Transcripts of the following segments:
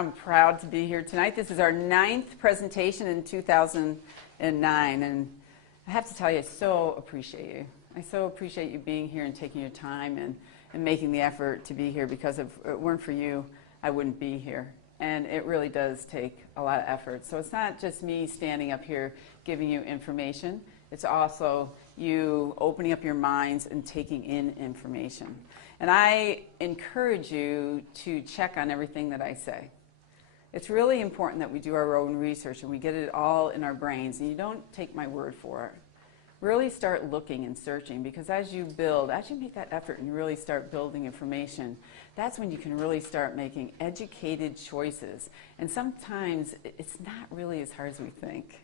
I'm proud to be here tonight. This is our 9th presentation in 2009, and I have to tell you, I so appreciate you. I so appreciate you being here and taking your time and making the effort to be here, because if it weren't for you, I wouldn't be here. And it really does take a lot of effort. So it's not just me standing up here giving you information. It's also you opening up your minds and taking in information. And I encourage you to check on everything that I say. It's really important that we do our own research and we get it all in our brains, and you don't take my word for it. Really start looking and searching, because as you make that effort and you really start building information, that's when you can really start making educated choices. And sometimes it's not really as hard as we think.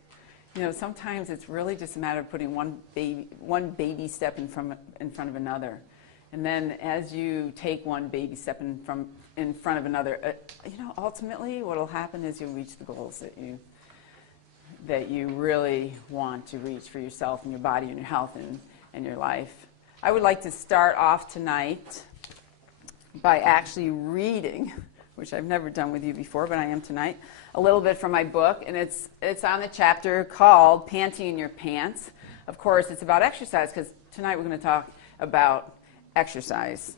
You know, sometimes it's really just a matter of putting one baby step in front of another. And then as you take one baby step in front of another, ultimately what will happen is you'll reach the goals that you really want to reach for yourself and your body and your health and your life. I would like to start off tonight by actually reading, which I've never done with you before, but I am tonight, a little bit from my book, and it's on the chapter called Panting in Your Pants. Of course, it's about exercise, because tonight we're going to talk about exercise.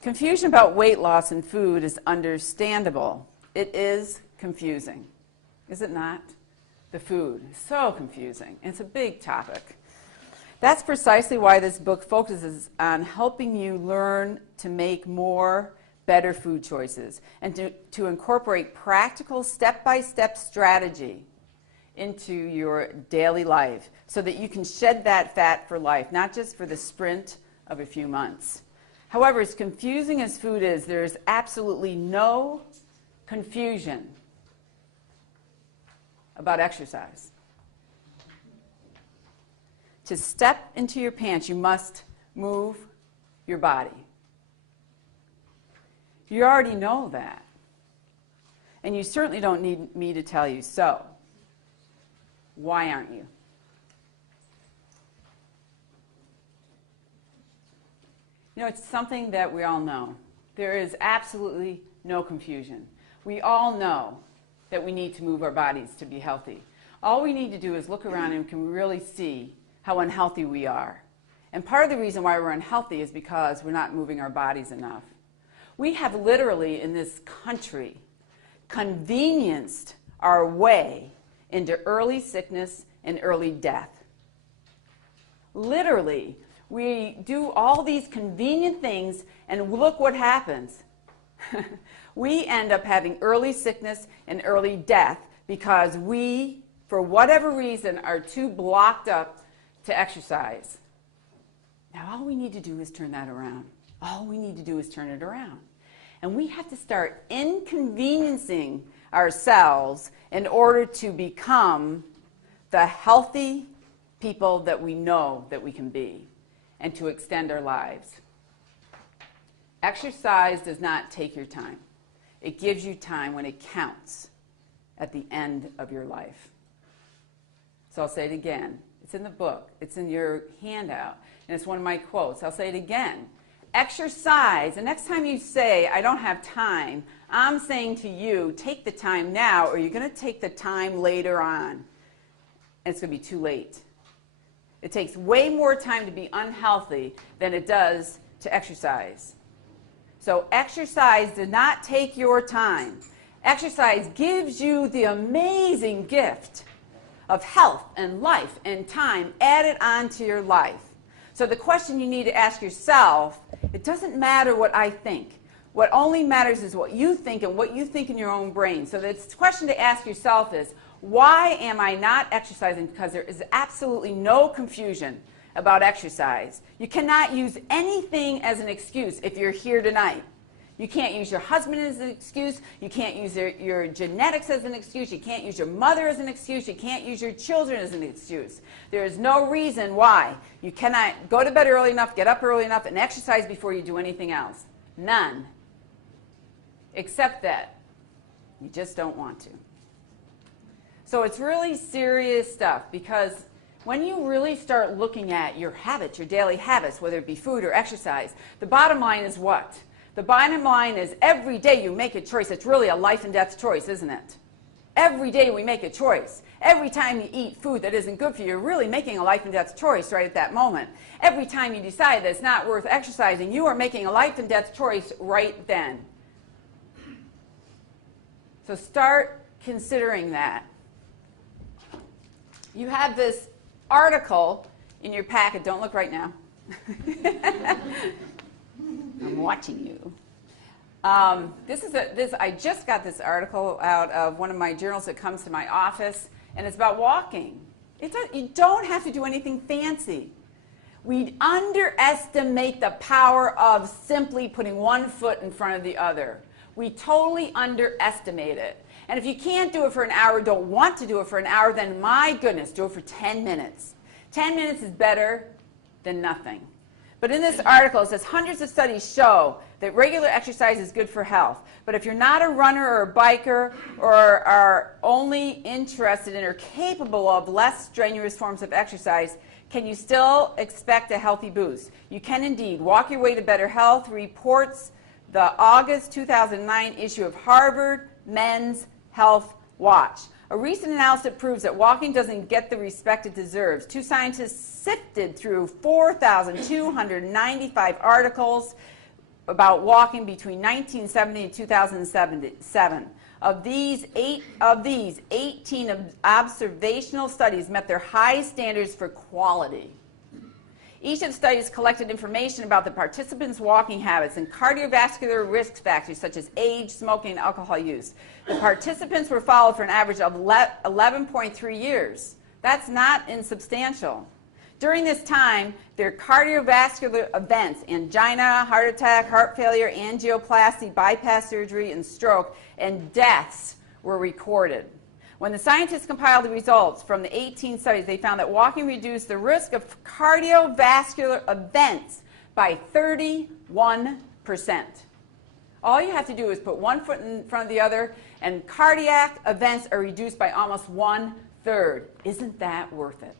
Confusion about weight loss and food is understandable. It is confusing, is it not? The food is so confusing. It's a big topic. That's precisely why this book focuses on helping you learn to make more better food choices and to incorporate practical step-by-step strategy into your daily life so that you can shed that fat for life, not just for the sprint of a few months. However, as confusing as food is, there is absolutely no confusion about exercise. To step into your pants, you must move your body. You already know that. And you certainly don't need me to tell you so. Why aren't you? You know, it's something that we all know. There is absolutely no confusion. We all know that we need to move our bodies to be healthy. All we need to do is look around and we can really see how unhealthy we are. And part of the reason why we're unhealthy is because we're not moving our bodies enough. We have literally, in this country, convenienced our way into early sickness and early death. Literally, we do all these convenient things, and look what happens. We end up having early sickness and early death because we, for whatever reason, are too blocked up to exercise. Now, all we need to do is turn that around. All we need to do is turn it around. And we have to start inconveniencing ourselves in order to become the healthy people that we know that we can be, and to extend our lives. Exercise does not take your time. It gives you time when it counts at the end of your life. So I'll say it again. It's in the book. It's in your handout. And it's one of my quotes. I'll say it again. Exercise. The next time you say, I don't have time, I'm saying to you, take the time now, or you're going to take the time later on. And it's going to be too late. It takes way more time to be unhealthy than it does to exercise. So exercise does not take your time. Exercise gives you the amazing gift of health and life and time added onto your life. So the question you need to ask yourself, it doesn't matter what I think. What only matters is what you think and what you think in your own brain. So the question to ask yourself is, why am I not exercising? Because there is absolutely no confusion about exercise. You cannot use anything as an excuse if you're here tonight. You can't use your husband as an excuse. You can't use your genetics as an excuse. You can't use your mother as an excuse. You can't use your children as an excuse. There is no reason why you cannot go to bed early enough, get up early enough, and exercise before you do anything else. None. Except that you just don't want to. So it's really serious stuff, because when you really start looking at your habits, your daily habits, whether it be food or exercise, the bottom line is what? The bottom line is every day you make a choice. It's really a life and death choice, isn't it? Every day we make a choice. Every time you eat food that isn't good for you, you're really making a life and death choice right at that moment. Every time you decide that it's not worth exercising, you are making a life and death choice right then. So start considering that. You have this article in your packet. Don't look right now. I'm watching you. I just got this article out of one of my journals that comes to my office, and it's about walking. You don't have to do anything fancy. We underestimate the power of simply putting one foot in front of the other. We totally underestimate it. And if you can't do it for an hour, don't want to do it for an hour, then my goodness, do it for 10 minutes. 10 minutes is better than nothing. But in this article, it says hundreds of studies show that regular exercise is good for health. But if you're not a runner or a biker or are only interested in or capable of less strenuous forms of exercise, can you still expect a healthy boost? You can indeed. Walk your way to better health reports the August 2009 issue of Harvard Men's Health Watch. A recent analysis proves that walking doesn't get the respect it deserves. Two scientists sifted through 4,295 articles about walking between 1970 and 2007. Of these, 18 observational studies met their high standards for quality. Each of the studies collected information about the participants' walking habits and cardiovascular risk factors such as age, smoking, and alcohol use. The participants were followed for an average of 11.3 years. That's not insubstantial. During this time, their cardiovascular events, angina, heart attack, heart failure, angioplasty, bypass surgery, and stroke, and deaths were recorded. When the scientists compiled the results from the 18 studies, they found that walking reduced the risk of cardiovascular events by 31%. All you have to do is put one foot in front of the other, and cardiac events are reduced by almost 1/3. Isn't that worth it?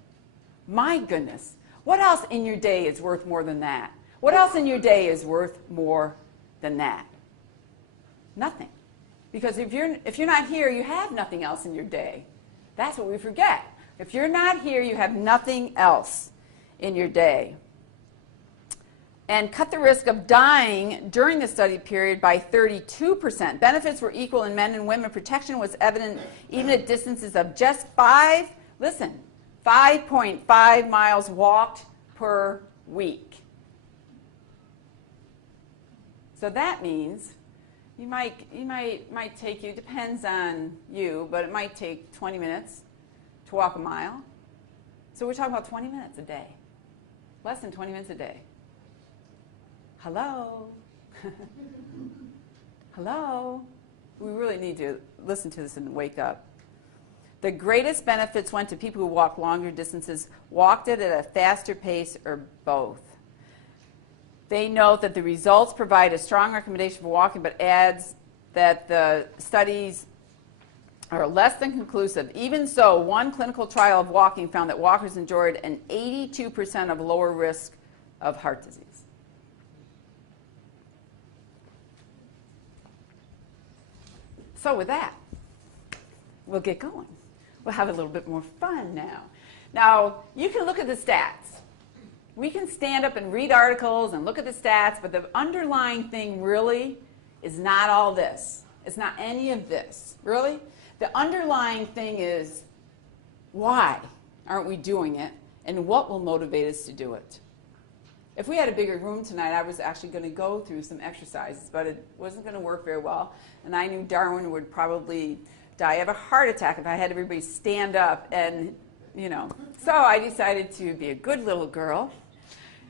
My goodness. What else in your day is worth more than that? What else in your day is worth more than that? Nothing. Because if you're not here, you have nothing else in your day. That's what we forget. If you're not here, you have nothing else in your day. And cut the risk of dying during the study period by 32%. Benefits were equal in men and women. Protection was evident even at distances of just 5.5 miles walked per week. So that means it might take you, depends on you, but it might take 20 minutes to walk a mile. So we're talking about 20 minutes a day. Less than 20 minutes a day. Hello? Hello? We really need to listen to this and wake up. The greatest benefits went to people who walked longer distances, walked it at a faster pace, or both. They note that the results provide a strong recommendation for walking, but adds that the studies are less than conclusive. Even so, one clinical trial of walking found that walkers enjoyed an 82% of lower risk of heart disease. So with that, we'll get going. We'll have a little bit more fun now. Now, you can look at the stats. We can stand up and read articles and look at the stats, but the underlying thing really is not all this. It's not any of this, really. The underlying thing is, why aren't we doing it, and what will motivate us to do it? If we had a bigger room tonight, I was actually going to go through some exercises, but it wasn't going to work very well, and I knew Darwin would probably die of a heart attack if I had everybody stand up, and, you know. So I decided to be a good little girl,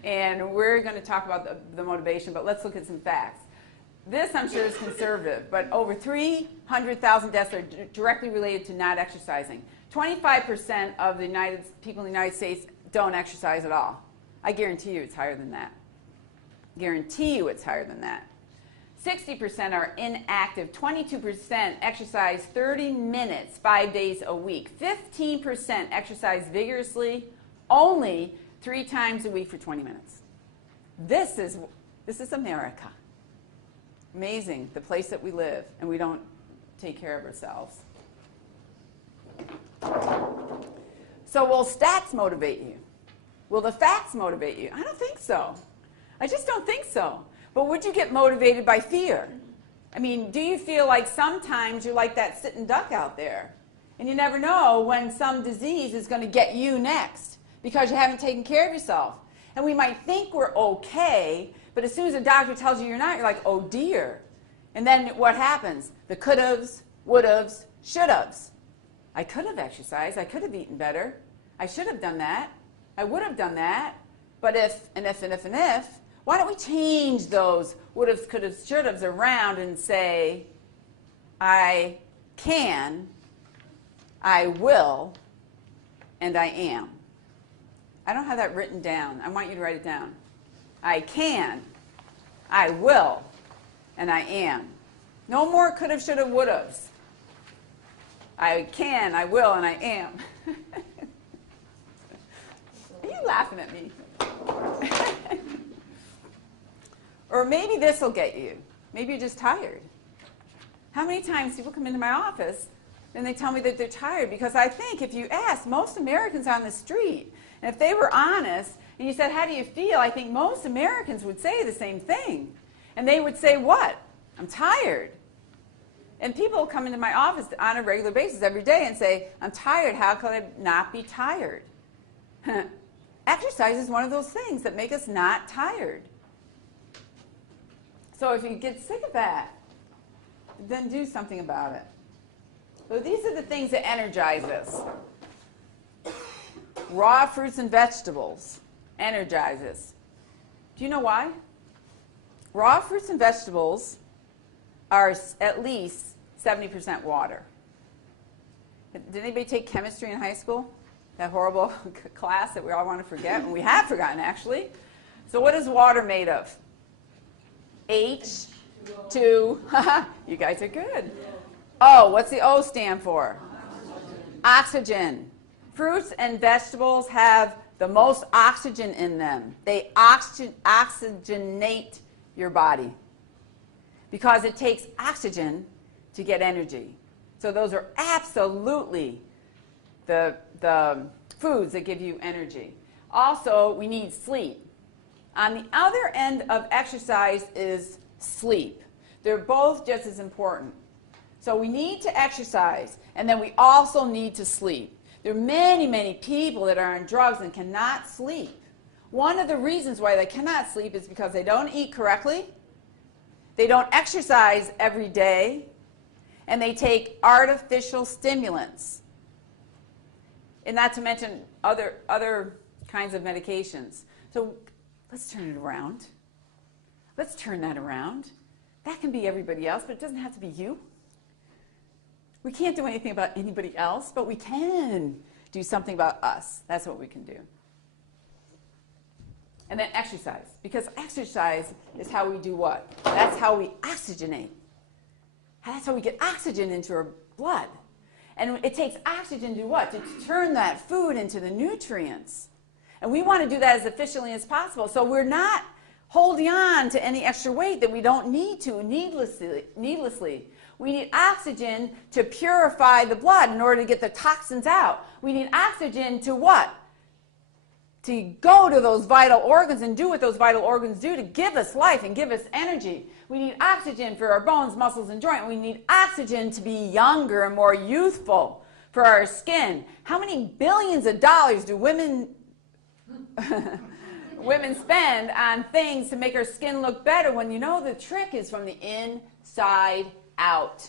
and we're going to talk about the motivation, but let's look at some facts. This, I'm sure, is conservative, but over 300,000 deaths are directly related to not exercising. 25% of the people in the United States don't exercise at all. I guarantee you it's higher than that. Guarantee you it's higher than that. 60% are inactive. 22% exercise 30 minutes, 5 days a week. 15% exercise vigorously, only 3 times a week for 20 minutes. This is America. Amazing, the place that we live, and we don't take care of ourselves. So will stats motivate you? Will the facts motivate you? I don't think so. I just don't think so. But would you get motivated by fear? I mean, do you feel like sometimes you're like that sitting duck out there, and you never know when some disease is going to get you next because you haven't taken care of yourself? And we might think we're okay, but as soon as a doctor tells you you're not, you're like, oh dear. And then what happens? The could-haves, would-haves, should-haves. I could have exercised. I could have eaten better. I should have done that. I would have done that. But if, and if, and if, and if, why don't we change those would-haves, could-haves, should-haves around and say, I can, I will, and I am. I don't have that written down. I want you to write it down. I can, I will, and I am. No more could-have, should-have, would-haves. I can, I will, and I am. Are you laughing at me? Or maybe this will get you. Maybe you're just tired. How many times people come into my office and they tell me that they're tired? Because I think if you ask most Americans on the street, and if they were honest, and you said, how do you feel? I think most Americans would say the same thing. And they would say, what? I'm tired. And people come into my office on a regular basis every day and say, I'm tired. How could I not be tired? Exercise is one of those things that make us not tired. So if you get sick of that, then do something about it. So these are the things that energize us. Raw fruits and vegetables energize us. Do you know why? Raw fruits and vegetables are at least 70% water. Did anybody take chemistry in high school? That horrible class that we all want to forget, and we have forgotten actually. So what is water made of? H2. You guys are good. O, what's the O stand for? Oxygen. Fruits and vegetables have the most oxygen in them. They oxygenate your body because it takes oxygen to get energy. So those are absolutely the foods that give you energy. Also, we need sleep. On the other end of exercise is sleep. They're both just as important. So we need to exercise, and then we also need to sleep. There are many, many people that are on drugs and cannot sleep. One of the reasons why they cannot sleep is because they don't eat correctly, they don't exercise every day, and they take artificial stimulants. And not to mention other kinds of medications. So let's turn it around. Let's turn that around. That can be everybody else, but it doesn't have to be you. We can't do anything about anybody else, but we can do something about us. That's what we can do. And then exercise, because exercise is how we do what? That's how we oxygenate. That's how we get oxygen into our blood. And it takes oxygen to do what? To turn that food into the nutrients. And we want to do that as efficiently as possible. So we're not holding on to any extra weight that we don't need to needlessly. We need oxygen to purify the blood in order to get the toxins out. We need oxygen to what? To go to those vital organs and do what those vital organs do to give us life and give us energy. We need oxygen for our bones, muscles, and joints. We need oxygen to be younger and more youthful for our skin. How many billions of dollars do women spend on things to make our skin look better when you know the trick is from the inside out?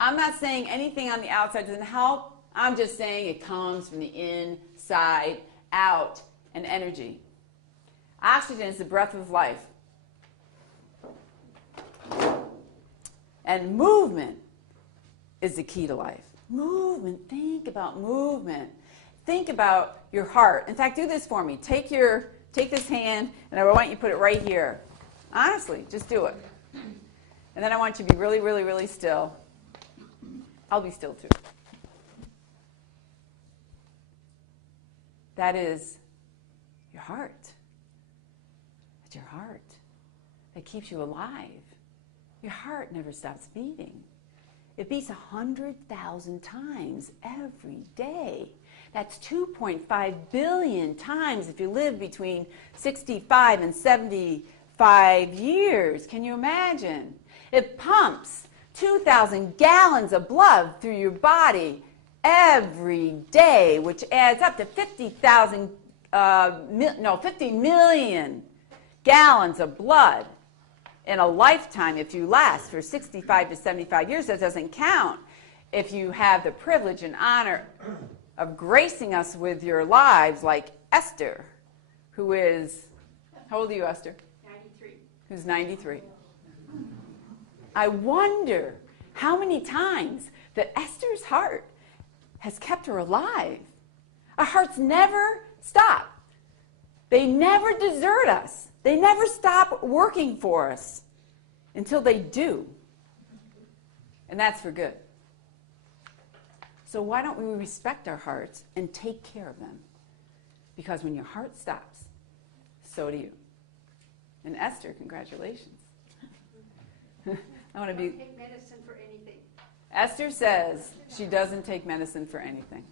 I'm not saying anything on the outside doesn't help. I'm just saying it comes from the inside out. And energy. Oxygen is the breath of life. And movement is the key to life. Movement. Think about movement. Think about your heart. In fact, do this for me. Take this hand, and I want you to put it right here. Honestly, just do it. And then I want you to be really, really, really still. I'll be still too. That is your heart. It's your heart that keeps you alive. Your heart never stops beating. It beats 100,000 times every day. That's 2.5 billion times if you live between 65 and 75 years. Can you imagine? It pumps 2,000 gallons of blood through your body every day, which adds up to 50 million gallons of blood in a lifetime. If you last for 65 to 75 years, that doesn't count. If you have the privilege and honor of gracing us with your lives, like Esther, who is, how old are you, Esther? 93. Who's 93. I wonder how many times that Esther's heart has kept her alive. Our hearts never stop. They never desert us. They never stop working for us until they do. And that's for good. So why don't we respect our hearts and take care of them? Because when your heart stops, so do you. And Esther, congratulations. I want to be. Take medicine for anything. Esther says she doesn't take medicine for anything.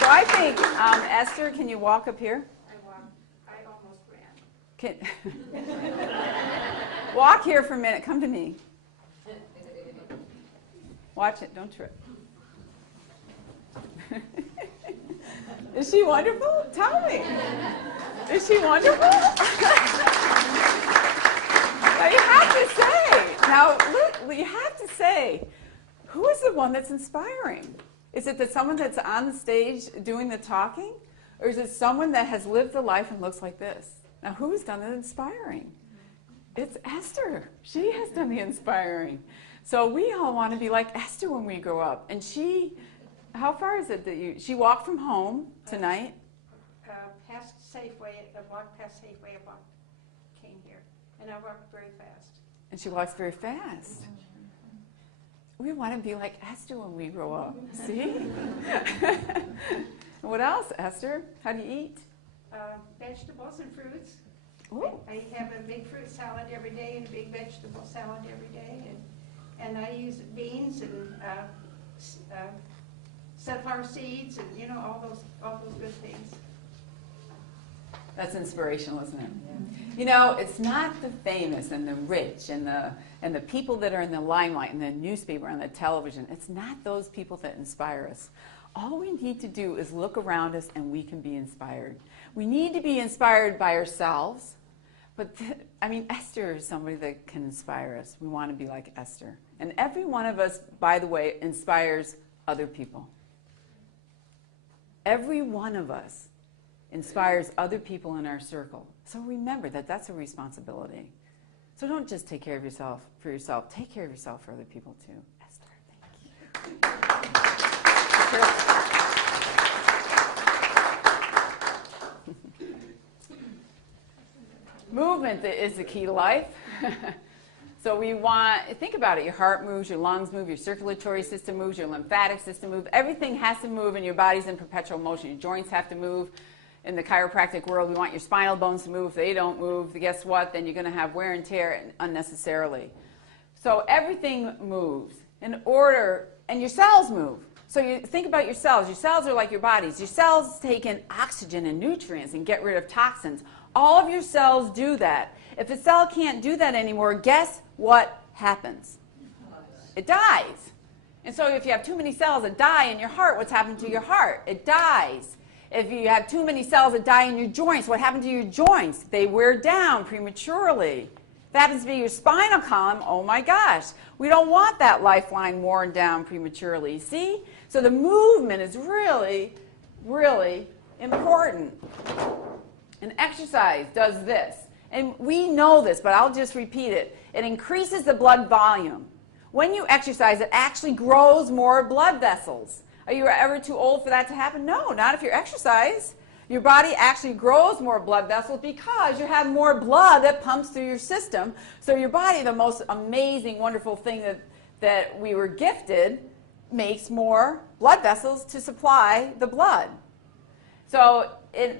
So I think, Esther, can you walk up here? I almost ran. Walk here for a minute. Come to me. Watch it. Don't trip. Is she wonderful? Tell me. Is she wonderful? Now you have to say. Now look, you have to say, who is the one that's inspiring? Is it someone that's on the stage doing the talking? Or is it someone that has lived the life and looks like this? Now who's done the inspiring? It's Esther. She has done the inspiring. So we all want to be like Esther when we grow up. And she, how far is it that she walked from home tonight? Past Safeway, I walked past Safeway, came here. And I walked very fast. And she walks very fast. We want to be like Esther when we grow up. See? What else, Esther? How do you eat? Vegetables and fruits. Ooh. I have a big fruit salad every day and a big vegetable salad every day. And I use beans and sunflower seeds and, you know, all those good things. That's inspirational, isn't it? Yeah. You know, it's not the famous and the rich and the people that are in the limelight and the newspaper and the television. It's not those people that inspire us. All we need to do is look around us and we can be inspired. We need to be inspired by ourselves. But, Esther is somebody that can inspire us. We want to be like Esther. And every one of us, by the way, inspires other people. Every one of us inspires other people in our circle. So remember that that's a responsibility. So don't just take care of yourself for yourself. Take care of yourself for other people too. Esther, thank you. Movement is the key to life. So think about it. Your heart moves, your lungs move, your circulatory system moves, your lymphatic system moves. Everything has to move and your body's in perpetual motion. Your joints have to move. In the chiropractic world, we want your spinal bones to move. If they don't move, guess what? Then you're going to have wear and tear unnecessarily. So everything moves in order, and your cells move. So you think about your cells. Your cells are like your bodies. Your cells take in oxygen and nutrients and get rid of toxins. All of your cells do that. If a cell can't do that anymore, guess what happens? It dies. And so if you have too many cells that die in your heart, what's happened to your heart? It dies. If you have too many cells that die in your joints, what happened to your joints? They wear down prematurely. If that happens to be your spinal column, oh my gosh, we don't want that lifeline worn down prematurely, see? So the movement is really, really important. And exercise does this. And we know this, but I'll just repeat it. It increases the blood volume. When you exercise, it actually grows more blood vessels. Are you ever too old for that to happen? No, not if you exercise. Your body actually grows more blood vessels because you have more blood that pumps through your system. So your body, the most amazing, wonderful thing that we were gifted, makes more blood vessels to supply the blood. So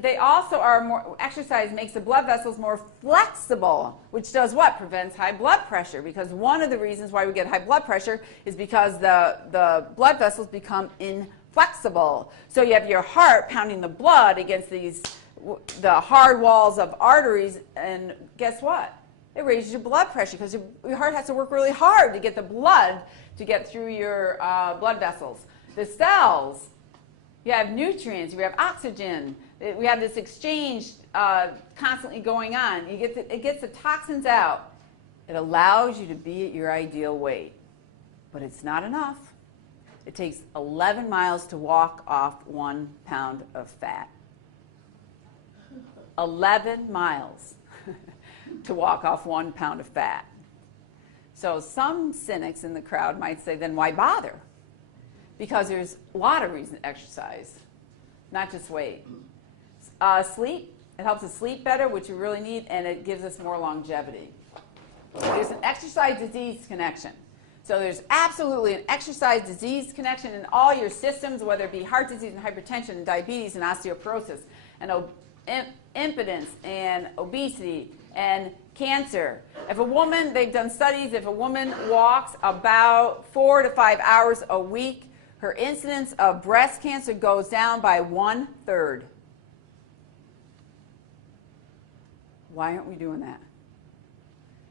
they also are more, exercise makes the blood vessels more flexible, which does what? Prevents high blood pressure, because one of the reasons why we get high blood pressure is because the blood vessels become inflexible. So you have your heart pounding the blood against the hard walls of arteries, and guess what? It raises your blood pressure because your heart has to work really hard to get the blood to get through your blood vessels. The cells, you have nutrients, we have oxygen, we have this exchange constantly going on. It gets the toxins out. It allows you to be at your ideal weight. But it's not enough. It takes 11 miles to walk off 1 pound of fat. 11 miles to walk off 1 pound of fat. So some cynics in the crowd might say, then why bother? Because there's a lot of reasons to exercise, not just weight. Sleep, it helps us sleep better, which we really need, and it gives us more longevity. There's an exercise-disease connection. So there's absolutely an exercise-disease connection in all your systems, whether it be heart disease and hypertension and diabetes and osteoporosis and impotence and obesity and cancer. If a woman, they've done studies, if a woman walks about 4 to 5 hours a week, her incidence of breast cancer goes down by 1/3. Why aren't we doing that?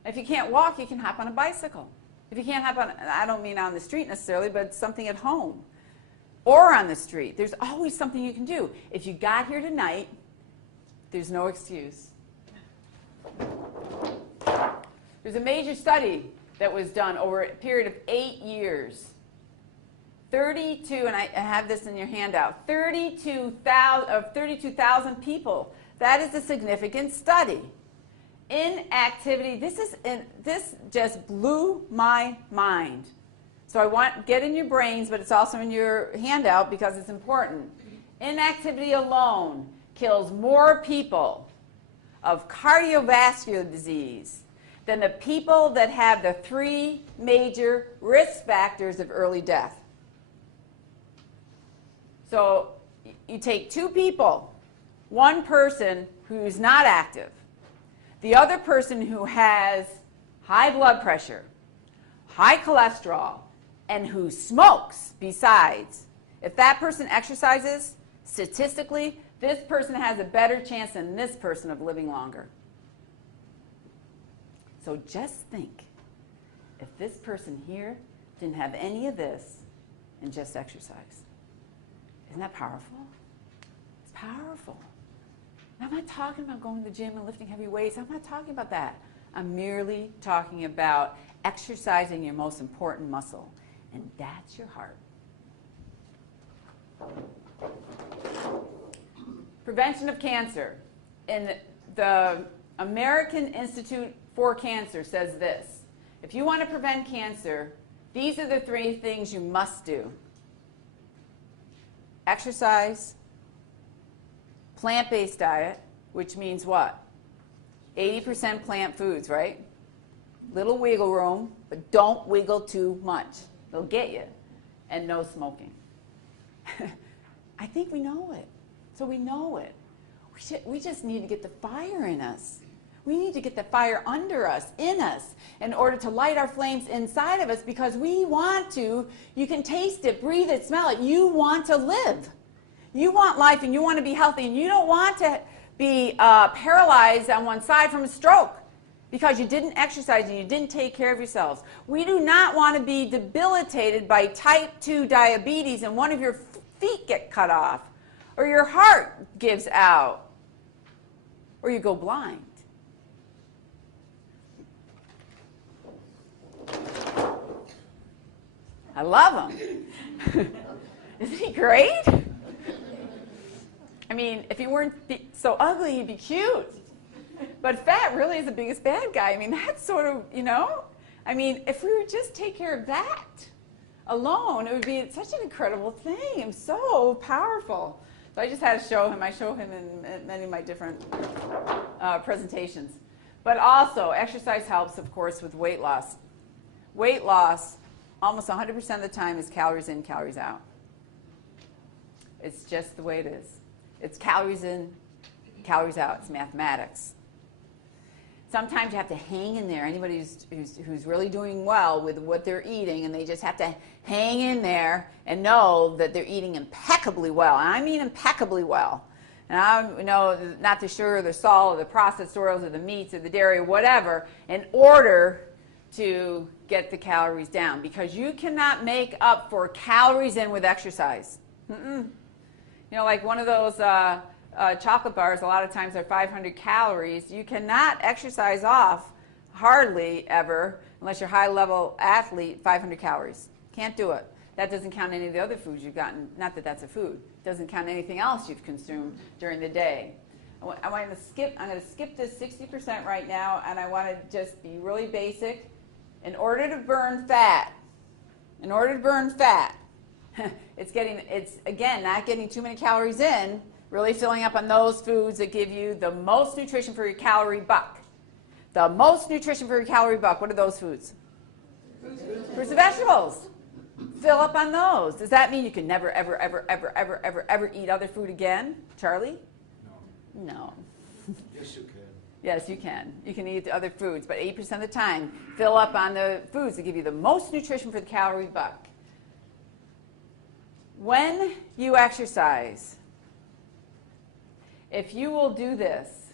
If you can't walk, you can hop on a bicycle. If you can't hop on, I don't mean on the street necessarily, but something at home or on the street. There's always something you can do. If you got here tonight, there's no excuse. There's a major study that was done over a period of 8 years. 32, and I have this in your handout, 32,000 people. That is a significant study. Inactivity, this just blew my mind. So I want, get in your brains, but it's also in your handout because it's important. Inactivity alone kills more people of cardiovascular disease than the people that have the 3 major risk factors of early death. So you take 2 people, one person who's not active, the other person who has high blood pressure, high cholesterol, and who smokes besides. If that person exercises, statistically, this person has a better chance than this person of living longer. So just think, if this person here didn't have any of this and just exercise. Isn't that powerful? It's powerful. I'm not talking about going to the gym and lifting heavy weights. I'm not talking about that. I'm merely talking about exercising your most important muscle, and that's your heart. Prevention of cancer. And the American Institute for Cancer says this. If you want to prevent cancer, these are the 3 things you must do. Exercise, plant-based diet, which means what? 80% plant foods, right? Little wiggle room, but don't wiggle too much. They'll get you. And no smoking. I think we know it. So we know it. We just need to get the fire in us. We need to get the fire under us, in us, in order to light our flames inside of us, because we want to. You can taste it, breathe it, smell it. You want to live. You want life, and you want to be healthy, and you don't want to be paralyzed on one side from a stroke because you didn't exercise and you didn't take care of yourselves. We do not want to be debilitated by type 2 diabetes and one of your feet get cut off, or your heart gives out, or you go blind. I love him. Isn't he great? I mean, if he weren't so ugly, he'd be cute. But fat really is the biggest bad guy. I mean, that's sort of, you know? I mean, if we would just take care of that alone, it would be such an incredible thing and so powerful. So I just had to show him. I show him in many of my different presentations. But also, exercise helps, of course, with weight loss. Weight loss, almost 100% of the time, is calories in, calories out. It's just the way it is. It's calories in, calories out. It's mathematics. Sometimes you have to hang in there. Anybody who's really doing well with what they're eating, and they just have to hang in there and know that they're eating impeccably well. And I mean impeccably well. And I know not the sugar, the salt, or the processed oils, or the meats, or the dairy, or whatever, in order to get the calories down. Because you cannot make up for calories in with exercise. You know, like one of those chocolate bars, a lot of times are 500 calories. You cannot exercise off, hardly ever, unless you're a high-level athlete, 500 calories. Can't do it. That doesn't count any of the other foods you've gotten. Not that that's a food. It doesn't count anything else you've consumed during the day. I'm going to skip this 60% right now, and I want to just be really basic. In order to burn fat, it's again, not getting too many calories in, really filling up on those foods that give you the most nutrition for your calorie buck. The most nutrition for your calorie buck, what are those foods? Fruits and vegetables. Fill up on those. Does that mean you can never, ever, ever, ever, ever, ever, ever eat other food again? Charlie? No. Yes, you can. Yes, you can. You can eat the other foods, but 80% of the time, fill up on the foods that give you the most nutrition for the calorie buck. When you exercise, if you will do this,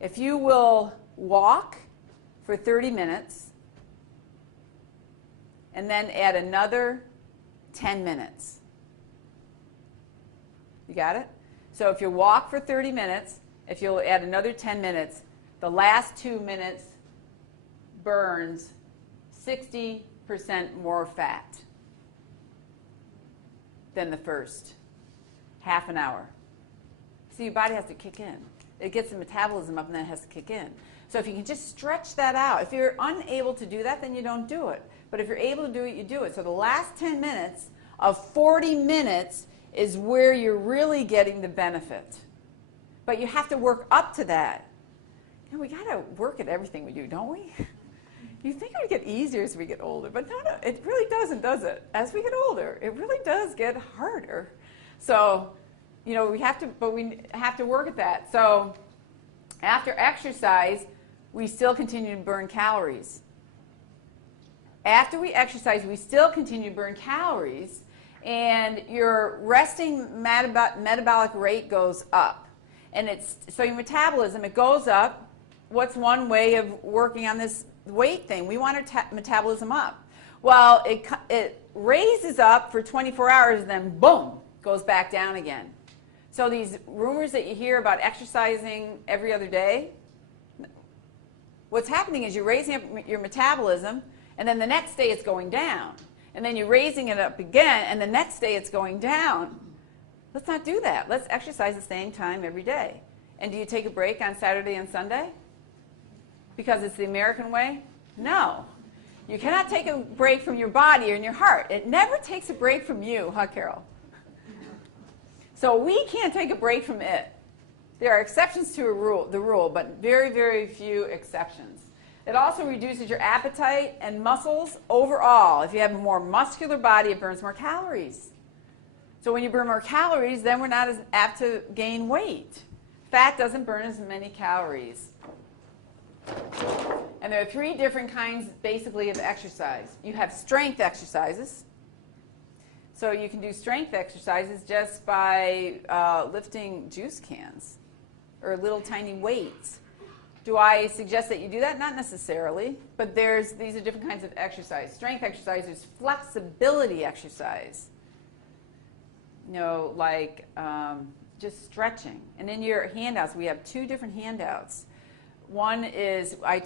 if you will walk for 30 minutes and then add another 10 minutes. You got it? So if you walk for 30 minutes, if you'll add another 10 minutes, the last 2 minutes burns 60% more fat than the first half an hour. So your body has to kick in. It gets the metabolism up and then it has to kick in. So if you can just stretch that out. If you're unable to do that, then you don't do it. But if you're able to do it, you do it. So the last 10 minutes of 40 minutes is where you're really getting the benefit. But you have to work up to that. You know, we got to work at everything we do, don't we? You think it would get easier as we get older, but no, it really doesn't, does it? As we get older, it really does get harder. So, you know, we have to work at that. So after exercise, we still continue to burn calories. After we exercise, we still continue to burn calories, and your resting metabolic rate goes up. And so your metabolism, it goes up. What's one way of working on this weight thing? We want our metabolism up. Well, it raises up for 24 hours, and then boom, goes back down again. So these rumors that you hear about exercising every other day, what's happening is you're raising up your metabolism, and then the next day it's going down. And then you're raising it up again, and the next day it's going down. Let's not do that. Let's exercise the same time every day. And do you take a break on Saturday and Sunday? Because it's the American way? No. You cannot take a break from your body or your heart. It never takes a break from you, huh, Carol? So we can't take a break from it. There are exceptions to the rule, but very, very few exceptions. It also reduces your appetite and muscles overall. If you have a more muscular body, it burns more calories. So when you burn more calories, then we're not as apt to gain weight. Fat doesn't burn as many calories. And there are 3 different kinds, basically, of exercise. You have strength exercises. So you can do strength exercises just by lifting juice cans or little tiny weights. Do I suggest that you do that? Not necessarily, but these are different kinds of exercise. Strength exercise is flexibility exercise. You know, like just stretching. And in your handouts, we have 2 different handouts. One is I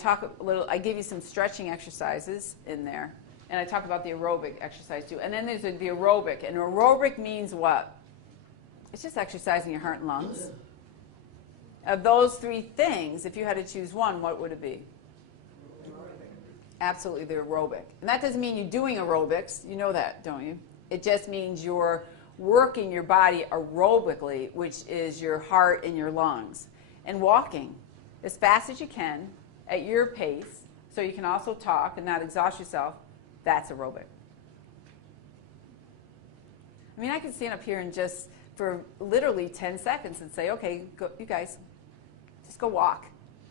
give you some stretching exercises in there, and I talk about the aerobic exercise too. And then there's the aerobic. And aerobic means what? It's just exercising your heart and lungs. Of those 3 things, if you had to choose one, what would it be? Absolutely, the aerobic. And that doesn't mean you're doing aerobics. You know that, don't you? It just means you're working your body aerobically, which is your heart and your lungs. And walking as fast as you can at your pace, so you can also talk and not exhaust yourself, that's aerobic. I mean, I could stand up here and just for literally 10 seconds and say, okay, go, you guys, just go walk.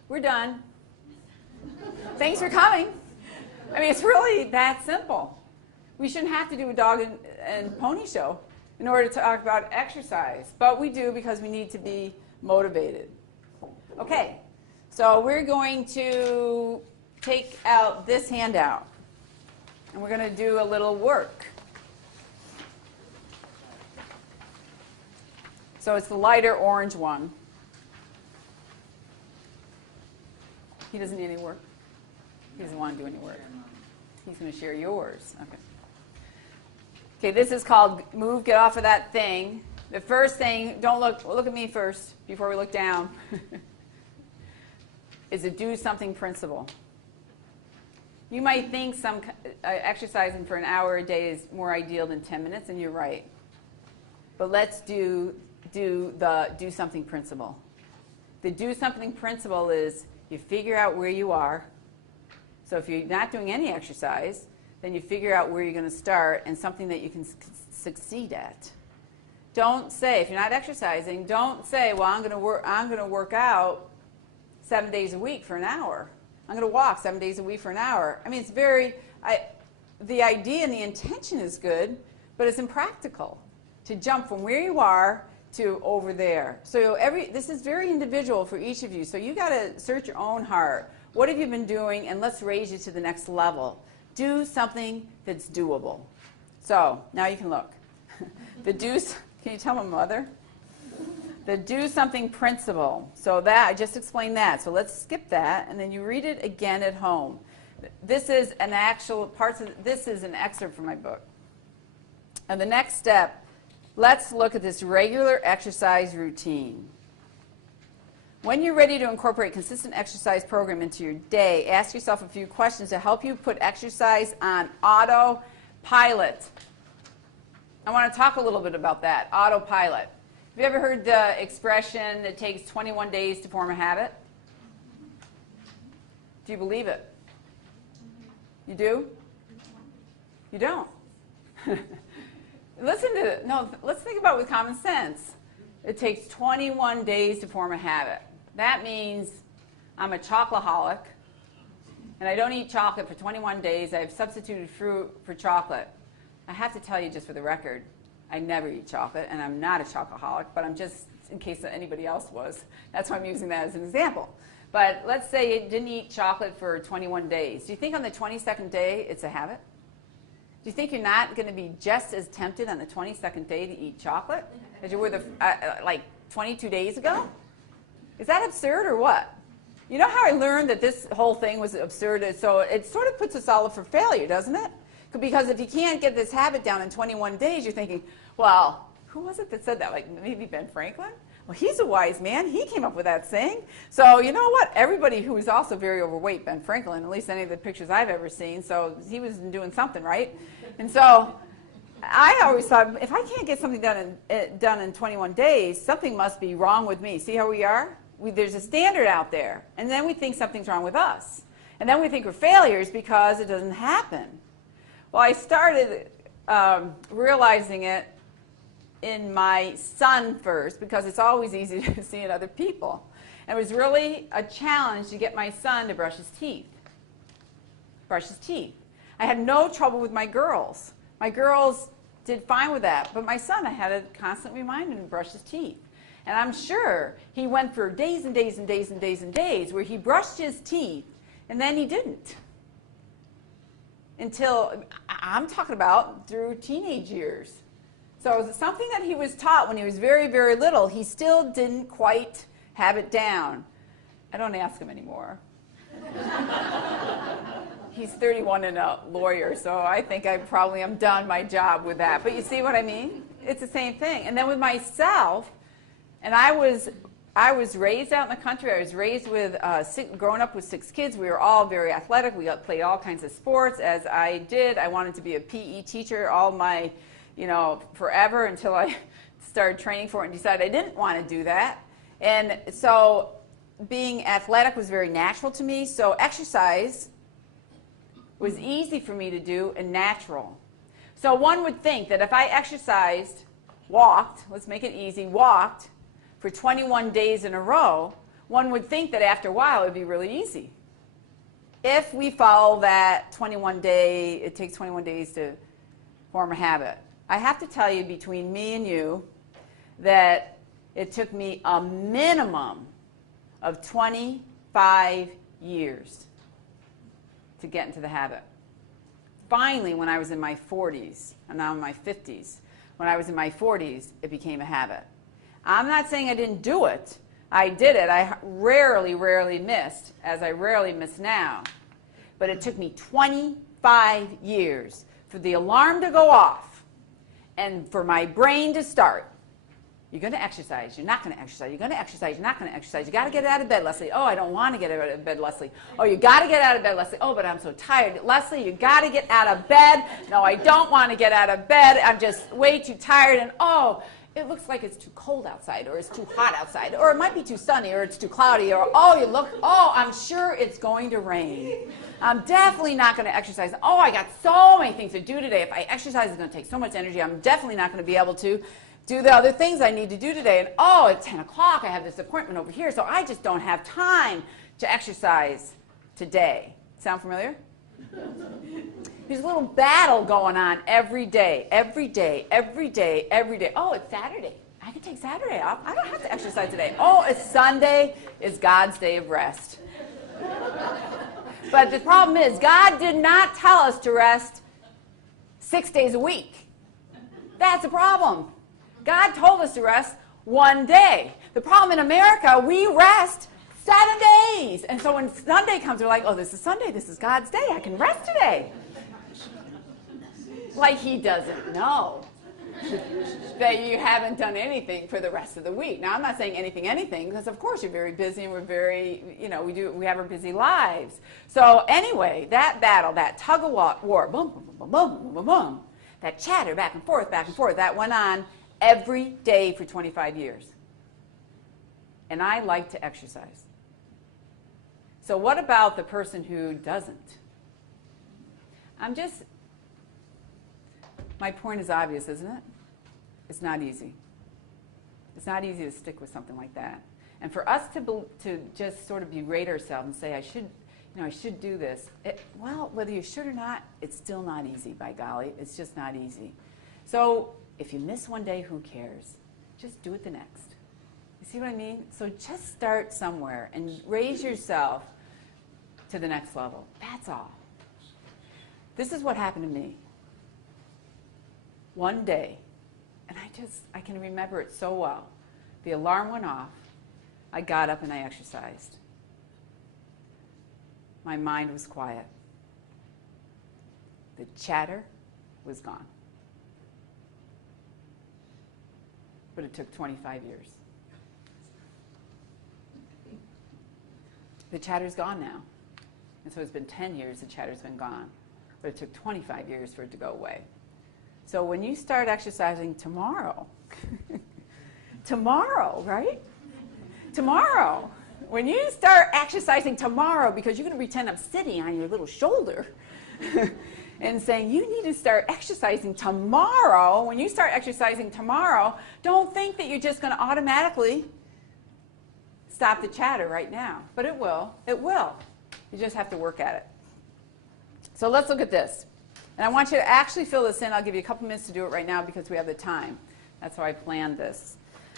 We're done. Thanks for coming. I mean, it's really that simple. We shouldn't have to do a dog and pony show in order to talk about exercise, but we do because we need to be motivated. Okay, so we're going to take out this handout, and we're going to do a little work. So it's the lighter orange one. He doesn't need any work. He doesn't want to do any work. He's going to share yours. Okay. Okay, this is called move, get off of that thing. The first thing, don't look at me first before we look down, is a do something principle. You might think some exercising for an hour a day is more ideal than 10 minutes, and you're right. But let's do the do something principle. The do something principle is you figure out where you are. So if you're not doing any exercise, then you figure out where you're going to start and something that you can succeed at. Don't say, if you're not exercising, don't say, well, I'm going to work out 7 days a week for an hour. I'm going to walk 7 days a week for an hour. I mean, it's the idea and the intention is good, but it's impractical to jump from where you are to over there. So this is very individual for each of you. So you got to search your own heart. What have you been doing? And let's raise you to the next level. Do something that's doable. So now you can look. Can you tell my mother? The do something principle. So that I just explained that. So let's skip that, and then you read it again at home. This is an this is an excerpt from my book. And the next step, let's look at this regular exercise routine. When you're ready to incorporate a consistent exercise program into your day, ask yourself a few questions to help you put exercise on autopilot. I want to talk a little bit about that, autopilot. Have you ever heard the expression, it takes 21 days to form a habit? Do you believe it? You do? You don't? Let's think about it with common sense. It takes 21 days to form a habit. That means I'm a chocoholic, and I don't eat chocolate for 21 days. I've substituted fruit for chocolate. I have to tell you, just for the record, I never eat chocolate, and I'm not a chocoholic, but I'm just, in case anybody else was. That's why I'm using that as an example. But let's say you didn't eat chocolate for 21 days. Do you think on the 22nd day it's a habit? Do you think you're not going to be just as tempted on the 22nd day to eat chocolate as you were like 22 days ago? Is that absurd or what? You know how I learned that this whole thing was absurd? So it sort of puts us all up for failure, doesn't it? Because if you can't get this habit down in 21 days, you're thinking, well, who was it that said that? Like maybe Ben Franklin? Well, he's a wise man. He came up with that saying. So you know what? Everybody who was also very overweight, Ben Franklin, at least any of the pictures I've ever seen, so he was doing something right. And so I always thought, if I can't get something done in 21 days, something must be wrong with me. See how we are? There's a standard out there. And then we think something's wrong with us. And then we think we're failures because it doesn't happen. Well, I started realizing it in my son first, because it's always easy to see in other people. And it was really a challenge to get my son to brush his teeth. I had no trouble with my girls. My girls did fine with that, but my son, I had to constantly remind him to brush his teeth. And I'm sure he went for days and days and days and days and days where he brushed his teeth, and then he didn't. Until, I'm talking about through teenage years. So it was something that he was taught when he was very, very little. He still didn't quite have it down. I don't ask him anymore. He's 31 and a lawyer, so I think I probably am done my job with that. But you see what I mean? It's the same thing. And then with myself, and I was raised out in the country. I was raised with, growing up with 6 kids. We were all very athletic. We played all kinds of sports. As I did, I wanted to be a PE teacher all my, forever until I started training for it and decided I didn't want to do that. And so being athletic was very natural to me. So exercise was easy for me to do and natural. So one would think that if I exercised walked, let's make it easy, walked for 21 days in a row, one would think that after a while it would be really easy. If we follow that 21-day, it takes 21 days to form a habit. I have to tell you, between me and you, that it took me a minimum of 25 years to get into the habit. Finally, when I was in my 40s, and now I'm in my 50s, when I was in my 40s, it became a habit. I'm not saying I didn't do it. I did it. I rarely missed, as I rarely miss now. But it took me 25 years for the alarm to go off and for my brain to start. You're going to exercise. You're not going to exercise. You're going to exercise. You're not going to exercise. You got to get out of bed, Leslie. Oh, I don't want to get out of bed, Leslie. Oh, you got to get out of bed, Leslie. Oh, but I'm so tired. Leslie, you got to get out of bed. No, I don't want to get out of bed. I'm just way too tired. And oh, it looks like it's too cold outside, or it's too hot outside, or it might be too sunny, or it's too cloudy, or oh, I'm sure it's going to rain. I'm definitely not going to exercise. Oh, I got so many things to do today. If I exercise, it's going to take so much energy. I'm definitely not going to be able to do the other things I need to do today. And oh, at 10 o'clock, I have this appointment over here, so I just don't have time to exercise today. Sound familiar? There's a little battle going on every day, every day, every day, every day. Oh, it's Saturday. I can take Saturday off. I don't have to exercise today. Oh, it's Sunday. It's God's day of rest. But the problem is, God did not tell us to rest 6 days a week. That's a problem. God told us to rest one day. The problem in America, we rest 7 days. And so when Sunday comes, we're like, oh, this is Sunday. This is God's day. I can rest today. Like he doesn't know that you haven't done anything for the rest of the week. Now, I'm not saying anything, because of course you're very busy and we're very, we have our busy lives. So anyway, that battle, that tug of war, boom, boom, boom, boom, boom, boom, that chatter back and forth, that went on every day for 25 years. And I like to exercise. So what about the person who doesn't? My point is obvious, isn't it? It's not easy. It's not easy to stick with something like that. And for us to just sort of berate ourselves and say, I should do this. Well, whether you should or not, it's still not easy, by golly. It's just not easy. So if you miss one day, who cares? Just do it the next. You see what I mean? So just start somewhere and raise yourself to the next level. That's all. This is what happened to me. One day, and I can remember it so well. The alarm went off. I got up and I exercised. My mind was quiet. The chatter was gone. But it took 25 years. The chatter's gone now. And so it's been 10 years the chatter's been gone. But it took 25 years for it to go away. So when you start exercising tomorrow, right? Tomorrow. When you start exercising tomorrow, because you're going to pretend I'm sitting on your little shoulder and saying, you need to start exercising tomorrow. When you start exercising tomorrow, don't think that you're just going to automatically stop the chatter right now. But it will. It will. You just have to work at it. So let's look at this. And I want you to actually fill this in. I'll give you a couple minutes to do it right now because we have the time. That's how I planned this.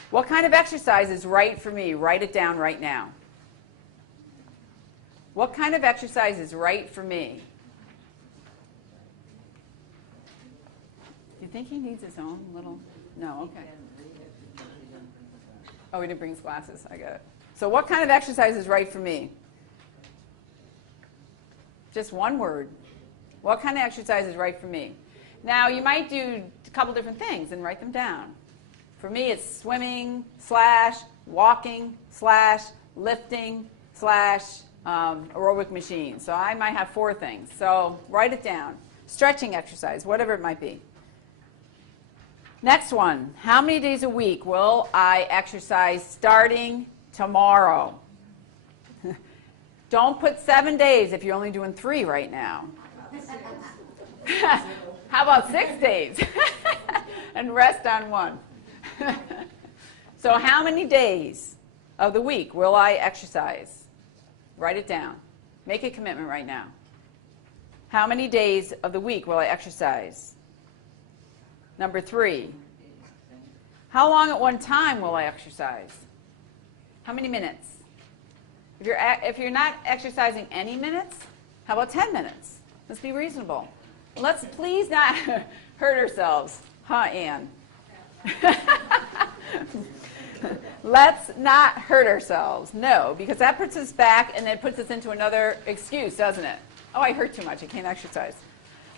What kind of exercise is right for me? Write it down right now. What kind of exercise is right for me? Do you think he needs his own little? No, okay. Oh, he didn't bring his glasses. I got it. So what kind of exercise is right for me? Just one word. What kind of exercise is right for me? Now, you might do a couple different things and write them down. For me, it's swimming / walking / lifting / aerobic machine. So I might have 4 things. So write it down. Stretching exercise, whatever it might be. Next one. How many days a week will I exercise starting tomorrow? Don't put 7 days if you're only doing 3 right now. How about 6 days? And rest on 1. So how many days of the week will I exercise? Write it down. Make a commitment right now. How many days of the week will I exercise? Number 3. How long at one time will I exercise? How many minutes? If you're not exercising any minutes, how about 10 minutes? Let's be reasonable. Let's please not hurt ourselves. Huh, Ann? Let's not hurt ourselves. No, because that puts us back and it puts us into another excuse, doesn't it? Oh, I hurt too much. I can't exercise.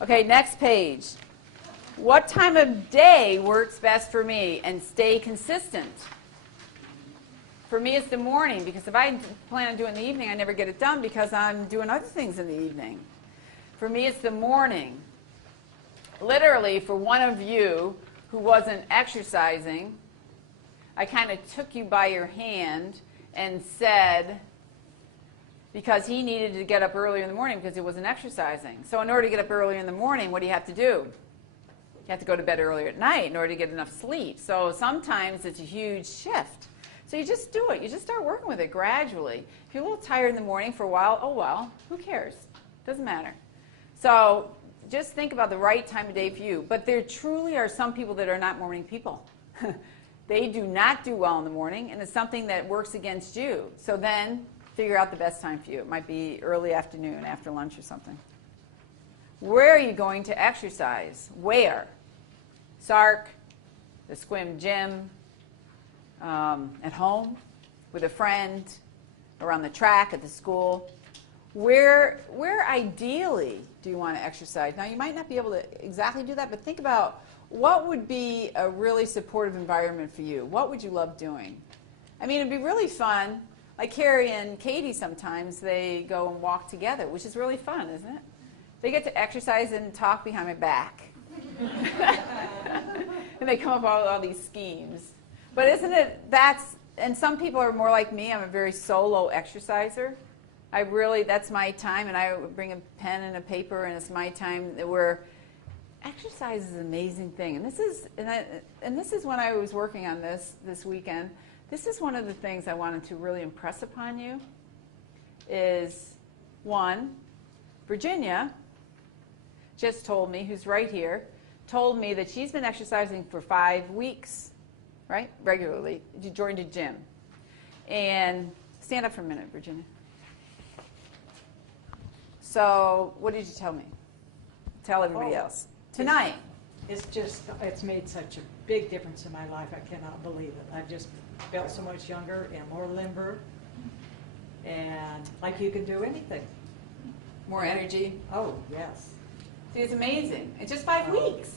Okay, next page. What time of day works best for me? And stay consistent. For me, it's the morning, because if I plan on doing it in the evening, I never get it done because I'm doing other things in the evening. For me, it's the morning. Literally, for one of you who wasn't exercising, I kind of took you by your hand and said, because he needed to get up earlier in the morning because he wasn't exercising. So in order to get up earlier in the morning, what do you have to do? You have to go to bed earlier at night in order to get enough sleep. So sometimes it's a huge shift. So you just do it. You just start working with it gradually. If you're a little tired in the morning for a while, oh well, who cares? Doesn't matter. So just think about the right time of day for you. But there truly are some people that are not morning people. They do not do well in the morning, and it's something that works against you. So then figure out the best time for you. It might be early afternoon, after lunch or something. Where are you going to exercise? Where? Sark, the Squim gym, at home, with a friend, around the track, at the school. Where ideally do you want to exercise? Now, you might not be able to exactly do that, but think about what would be a really supportive environment for you. What would you love doing? I mean, it'd be really fun. Like Carrie and Katie sometimes, they go and walk together, which is really fun, isn't it? They get to exercise and talk behind my back. And they come up with all these schemes. But isn't it, and some people are more like me. I'm a very solo exerciser. That's my time, and I bring a pen and a paper, and it's my time where exercise is an amazing thing. And this is when I was working on this weekend. This is one of the things I wanted to really impress upon you is, one, Virginia just told me, who's right here, told me that she's been exercising for 5 weeks, right, regularly. She joined a gym. And stand up for a minute, Virginia. So what did you tell me? Tell everybody else. Tonight. It's made such a big difference in my life. I cannot believe it. I've just felt so much younger and more limber, and like you can do anything. More energy. Oh, yes. See, it's amazing. It's just 5 weeks.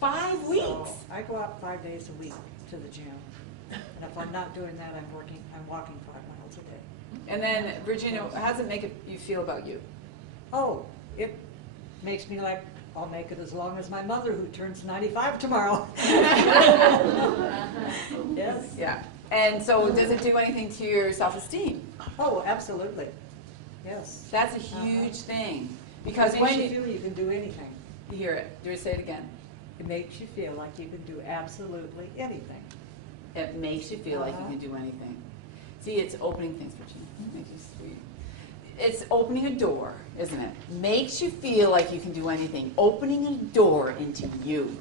5 weeks. So I go out 5 days a week to the gym, and if I'm not doing that, I'm walking 5 miles a day. And then, Virginia, how does it make you feel about you? Oh, it makes me like I'll make it as long as my mother, who turns 95 tomorrow. Yes. Yeah. And so does it do anything to your self-esteem? Oh, absolutely. Yes. That's a huge thing. Because it when makes you feel you can do anything. You hear it. Do I say it again? It makes you feel like you can do absolutely anything. It makes you feel like you can do anything. See, it's opening things, Virginia. Makes you sweet. It's opening a door, isn't it? Makes you feel like you can do anything. Opening a door into you.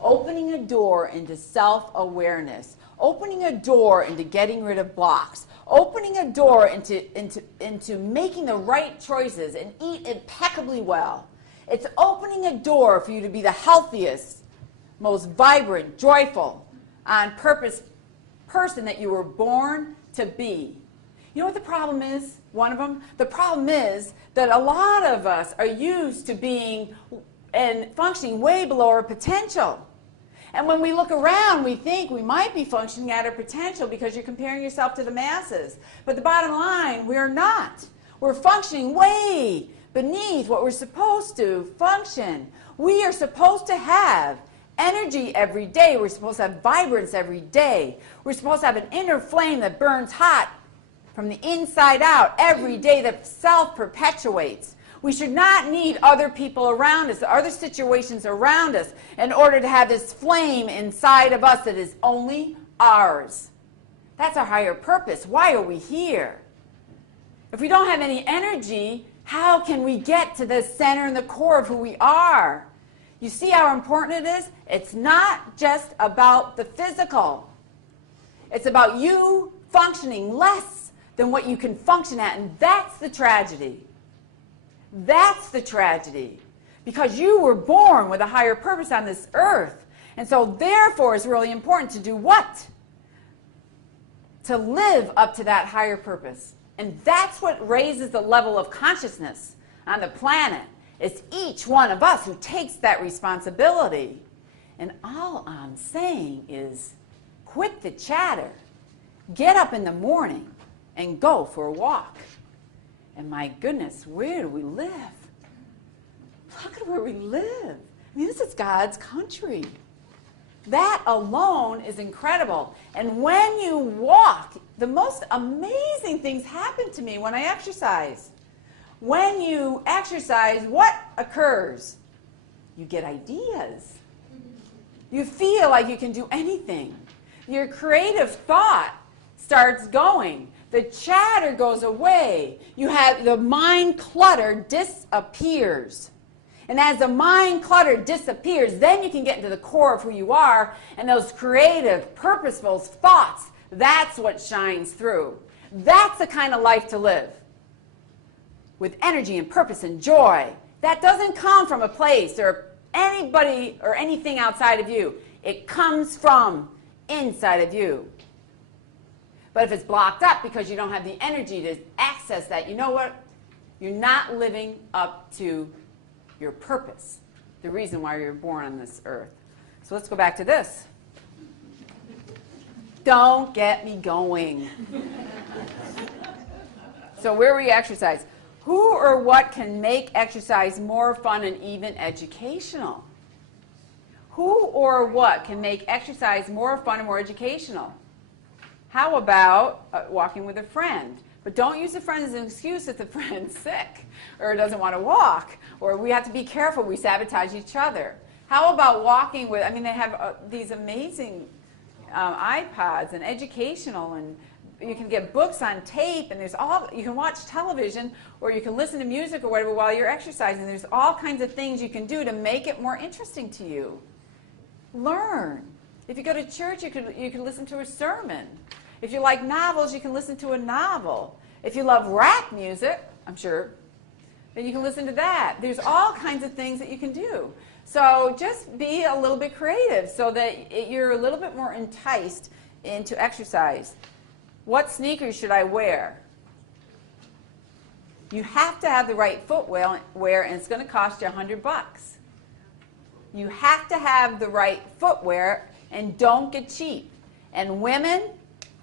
Opening a door into self-awareness. Opening a door into getting rid of blocks. Opening a door into making the right choices and eat impeccably well. It's opening a door for you to be the healthiest, most vibrant, joyful, on purpose person that you were born to be. You know what the problem is? One of them? The problem is that a lot of us are used to being and functioning way below our potential. And when we look around, we think we might be functioning at our potential because you're comparing yourself to the masses. But the bottom line, we're not. We're functioning way beneath what we're supposed to function. We are supposed to have energy every day. We're supposed to have vibrance every day. We're supposed to have an inner flame that burns hot from the inside out every day, that self-perpetuates. We should not need other people around us, other situations around us, in order to have this flame inside of us that is only ours. That's our higher purpose. Why are we here? If we don't have any energy, how can we get to the center and the core of who we are? You see how important it is? It's not just about the physical. It's about you functioning less than what you can function at, and that's the tragedy. That's the tragedy. Because you were born with a higher purpose on this earth. And so therefore it's really important to do what? To live up to that higher purpose. And that's what raises the level of consciousness on the planet. It's each one of us who takes that responsibility. And all I'm saying is quit the chatter. Get up in the morning and go for a walk. And my goodness, where do we live? Look at where we live. I mean, this is God's country. That alone is incredible. And when you walk, the most amazing things happen to me when I exercise. When you exercise, what occurs? You get ideas. You feel like you can do anything. Your creative thought starts going. The chatter goes away. You have the mind clutter disappears. And as the mind clutter disappears, then you can get into the core of who you are, and those creative, purposeful thoughts, that's what shines through. That's the kind of life to live. With energy and purpose and joy. That doesn't come from a place or anybody or anything outside of you. It comes from inside of you. But if it's blocked up because you don't have the energy to access that, you know what? You're not living up to your purpose, the reason why you're born on this earth. So let's go back to this. Don't get me going. So where we exercise. Who or what can make exercise more fun and even educational? Who or what can make exercise more fun and more educational? How about walking with a friend? But don't use a friend as an excuse if the friend's sick or doesn't want to walk, or we have to be careful, we sabotage each other. How about walking with, I mean, they have these amazing iPods and educational, and you can get books on tape, and there's all, you can watch television, or you can listen to music or whatever while you're exercising. There's all kinds of things you can do to make it more interesting to you. Learn. If you go to church, you can listen to a sermon. If you like novels, you can listen to a novel. If you love rap music, I'm sure, then you can listen to that. There's all kinds of things that you can do. So just be a little bit creative so that you're a little bit more enticed into exercise. What sneakers should I wear? You have to have the right footwear, and it's going to cost you $100. You have to have the right footwear, and don't get cheap. And women,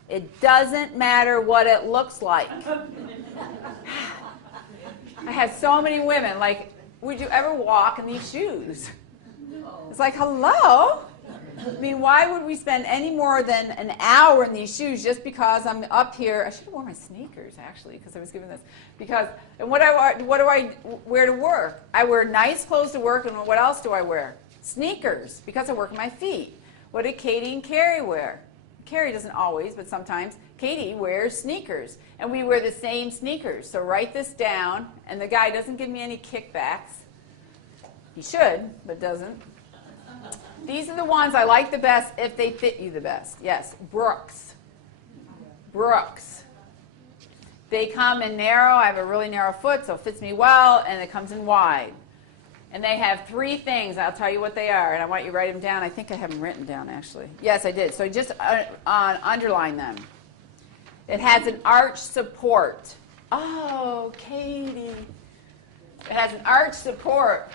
it doesn't matter what it looks like. I have so many women, like, would you ever walk in these shoes? It's like, hello? I mean, why would we spend any more than an hour in these shoes just because I'm up here? I should have worn my sneakers, actually, because I was given this. Because, and what do I wear to work? I wear nice clothes to work, and what else do I wear? Sneakers, because I work on my feet. What did Katie and Carrie wear? Carrie doesn't always, but sometimes. Katie wears sneakers, and we wear the same sneakers. So write this down, and the guy doesn't give me any kickbacks. He should, but doesn't. These are the ones I like the best if they fit you the best. Yes, Brooks. Brooks. They come in narrow. I have a really narrow foot, so it fits me well, and it comes in wide. And they have 3 things. I'll tell you what they are, and I want you to write them down. I think I have them written down, actually. Yes, I did. So just underline them. It has an arch support. Oh, Katie. It has an arch support.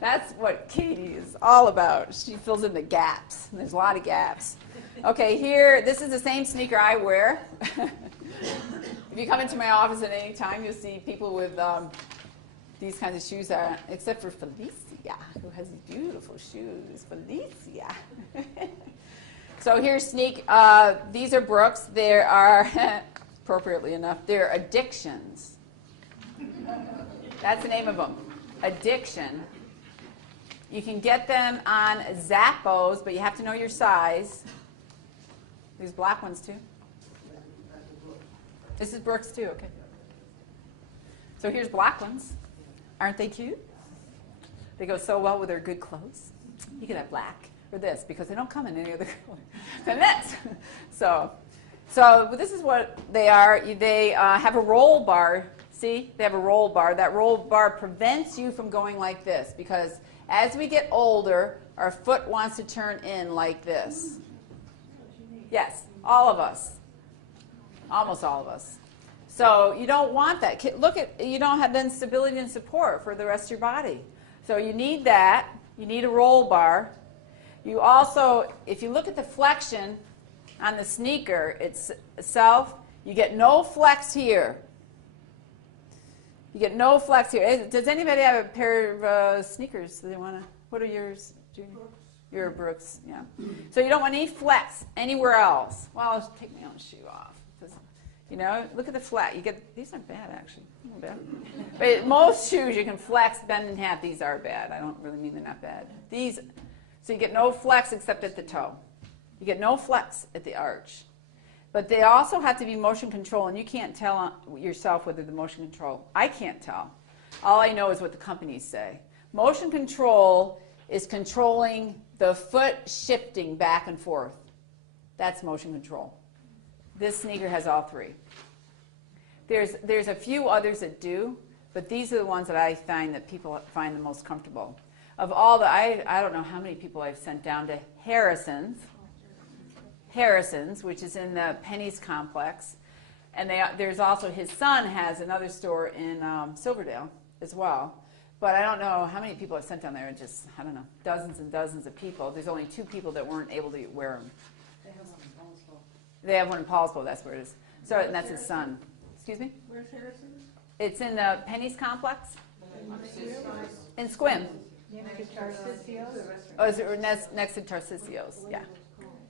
That's what Katie is all about. She fills in the gaps. And there's a lot of gaps. Okay, here, this is the same sneaker I wear. If you come into my office at any time, you'll see people with these kinds of shoes, except for Felicia, who has beautiful shoes. Felicia. So here's these are Brooks. They are, appropriately enough, they're addictions. That's the name of them. Addiction. You can get them on Zappos, but you have to know your size. There's black ones too. This is Brooks too, okay. So here's black ones. Aren't they cute? They go so well with their good clothes. You could have black or this because they don't come in any other color than this. So this is what they are. They have a roll bar. See, they have a roll bar. That roll bar prevents you from going like this because as we get older, our foot wants to turn in like this. Yes, all of us. Almost all of us. So you don't want that. Look at, you don't have then stability and support for the rest of your body. So you need that. You need a roll bar. You also, if you look at the flexion on the sneaker itself, you get no flex here. You get no flex here. Does anybody have a pair of sneakers that they want to? What are yours, Junior? Your Brooks, yeah. So you don't want any flex anywhere else. Well, I'll just take my own shoe off. You know, look at the flat. You get these aren't bad actually. Not bad. But most shoes you can flex, bend in half. These are bad. I don't really mean they're not bad. These, so you get no flex except at the toe. You get no flex at the arch. But they also have to be motion control, and you can't tell yourself whether the motion control. I can't tell. All I know is what the companies say. Motion control is controlling the foot shifting back and forth. That's motion control. This sneaker has all three. There's a few others that do, but these are the ones that I find that people find the most comfortable. Of all the, I don't know how many people I've sent down to Harrison's, which is in the Penny's complex, and there's also his son has another store in Silverdale as well. But I don't know how many people I've sent down there. Just, I don't know, dozens and dozens of people. There's only 2 people that weren't able to wear them. They have one in Paulsville, that's where it is. So, and that's his son. Excuse me? Where's Harrison? It's in the Penny's complex? In Squim. Oh, is it next to Tarcissio's? Yeah.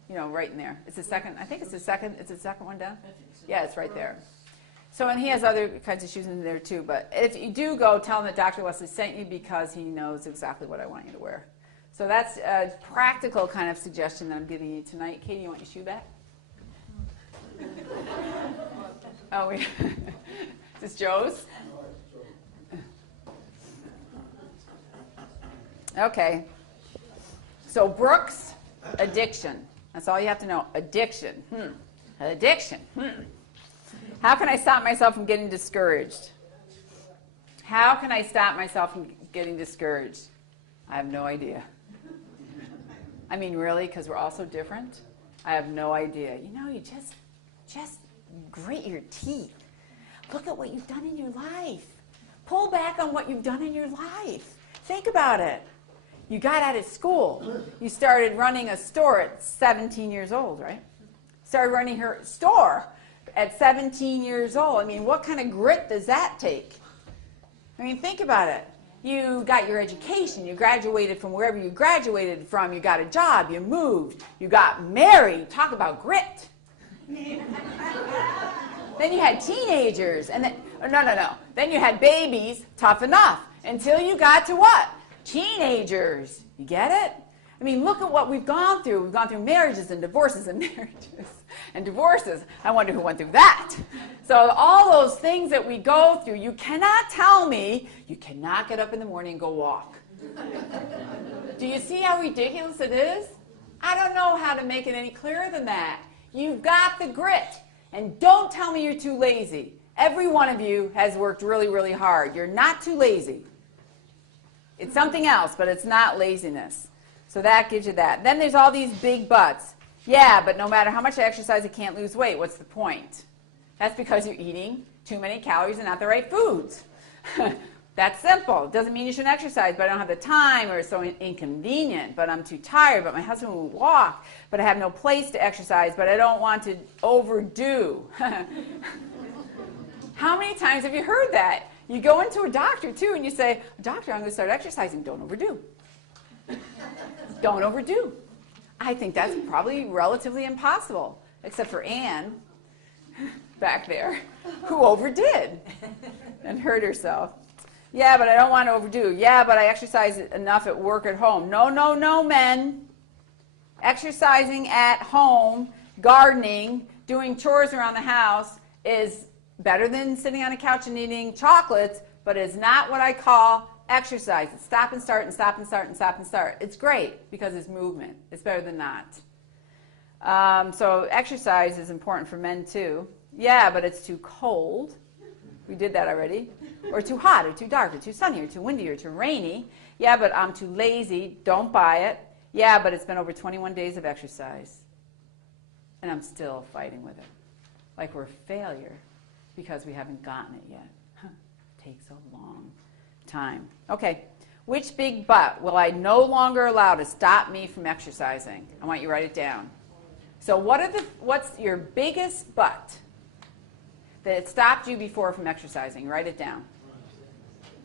You know, right in there. It's the second, I think it's the second one down? Yeah, it's right there. So, and he has other kinds of shoes in there too, but if you do go, tell him that Dr. Wesley sent you because he knows exactly what I want you to wear. So that's a practical kind of suggestion that I'm giving you tonight. Katie, you want your shoe back? Oh, is this Joe's? Okay. So Brooks, addiction. That's all you have to know. Addiction. Addiction. How can I stop myself from getting discouraged? How can I stop myself from getting discouraged? I have no idea. I mean, really, because we're all so different? I have no idea. You know, you just grit your teeth. Look at what you've done in your life. Pull back on what you've done in your life. Think about it. You got out of school. You started running a store at 17 years old, right? Started running her store at 17 years old. I mean, what kind of grit does that take? I mean, think about it. You got your education. You graduated from wherever you graduated from. You got a job. You moved. You got married. Talk about grit. Then you had teenagers. And then, no. Then you had babies. Tough enough. Until you got to what? Teenagers. You get it? I mean, look at what we've gone through. We've gone through marriages and divorces and marriages and divorces. I wonder who went through that. So all those things that we go through, you cannot tell me you cannot get up in the morning and go walk. Do you see how ridiculous it is? I don't know how to make it any clearer than that. You've got the grit. And don't tell me you're too lazy. Every one of you has worked really, really hard. You're not too lazy. It's something else, but it's not laziness. So that gives you that. Then there's all these big buts. Yeah, but no matter how much I exercise, I can't lose weight. What's the point? That's because you're eating too many calories and not the right foods. That's simple. It doesn't mean you shouldn't exercise, but I don't have the time, or it's so inconvenient, but I'm too tired, but my husband will walk, but I have no place to exercise, but I don't want to overdo. How many times have you heard that? You go into a doctor, too, and you say, doctor, I'm going to start exercising. Don't overdo. Don't overdo. I think that's probably relatively impossible, except for Anne back there, who overdid and hurt herself. Yeah, but I don't want to overdo. Yeah, but I exercise enough at work, at home. No, no, no, men. Exercising at home, gardening, doing chores around the house is better than sitting on a couch and eating chocolates, but it's not what I call exercise. It's stop and start and stop and start and stop and start. It's great because it's movement. It's better than not. So exercise is important for men too. Yeah, but it's too cold. We did that already. Or too hot, or too dark, or too sunny, or too windy, or too rainy. Yeah, but I'm too lazy. Don't buy it. Yeah, but it's been over 21 days of exercise. And I'm still fighting with it. Like we're a failure because we haven't gotten it yet. Takes a long time. Okay, which big but will I no longer allow to stop me from exercising? I want you to write it down. So what's your biggest but that it stopped you before from exercising? Write it down.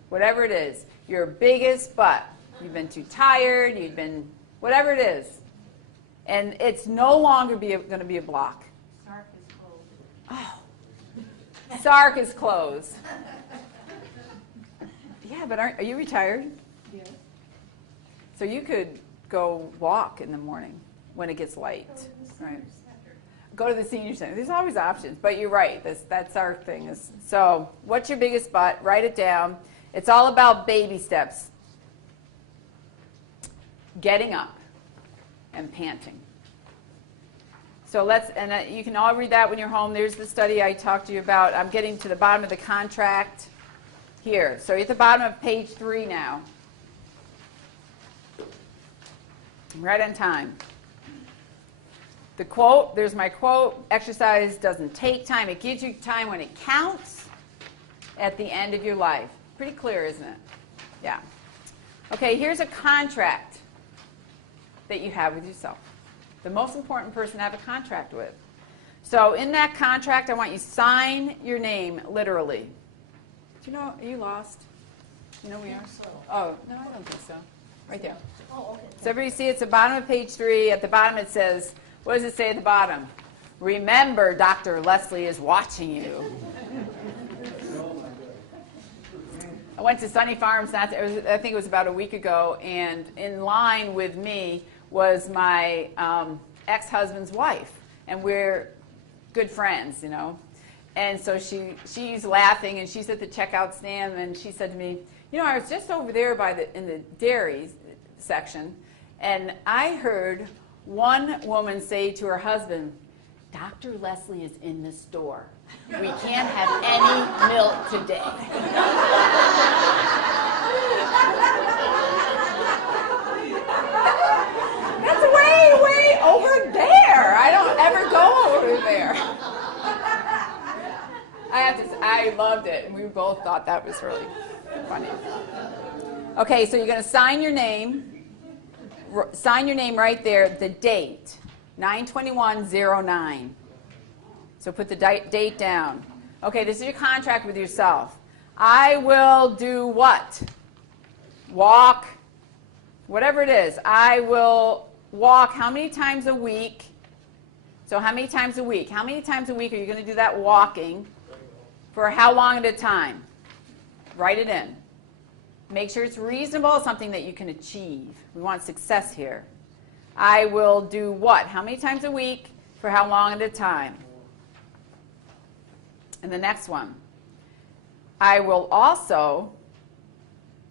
Whatever it is, your biggest but. You've been too tired, you've been, whatever it is. And it's no longer going to be a block. Sark is cold. Oh, Sark is closed. Yeah, but are you retired? Yes. So you could go walk in the morning when it gets light. Right. Go to the senior center. There's always options, but you're right. That's our thing. So what's your biggest but? Write it down. It's all about baby steps. Getting up and panting. So you can all read that when you're home. There's the study I talked to you about. I'm getting to the bottom of the contract here. So you're at the bottom of page 3 now. Right on time. The quote, there's my quote, exercise doesn't take time. It gives you time when it counts at the end of your life. Pretty clear, isn't it? Yeah. Okay, here's a contract that you have with yourself. The most important person to have a contract with. So in that contract, I want you to sign your name, literally. Do you know, are you lost? You know we are? Oh, no, I don't think so. Right there. Oh, okay. So everybody see it's the bottom of page 3. At the bottom it says, what does it say at the bottom? Remember, Dr. Leslie is watching you. I went to Sunny Farms, I think it was about a week ago, and in line with me was my ex-husband's wife, and we're good friends, you know. And so she's laughing, and she's at the checkout stand, and she said to me, you know, I was just over there in the dairy section, and I heard one woman say to her husband, Dr. Leslie is in the store. We can't have any milk today. That's way, way over there. I don't ever go over there. I loved it, and we both thought that was really funny. Okay, so you're going to sign your name. Sign your name right there, the date, 9/21/09. So put the date down. Okay, this is your contract with yourself. I will do what? Walk, whatever it is. I will walk how many times a week? So how many times a week? How many times a week are you going to do that walking? For how long at a time? Write it in. Make sure it's reasonable, something that you can achieve. We want success here. I will do what? How many times a week? For how long at a time? And the next one. I will also,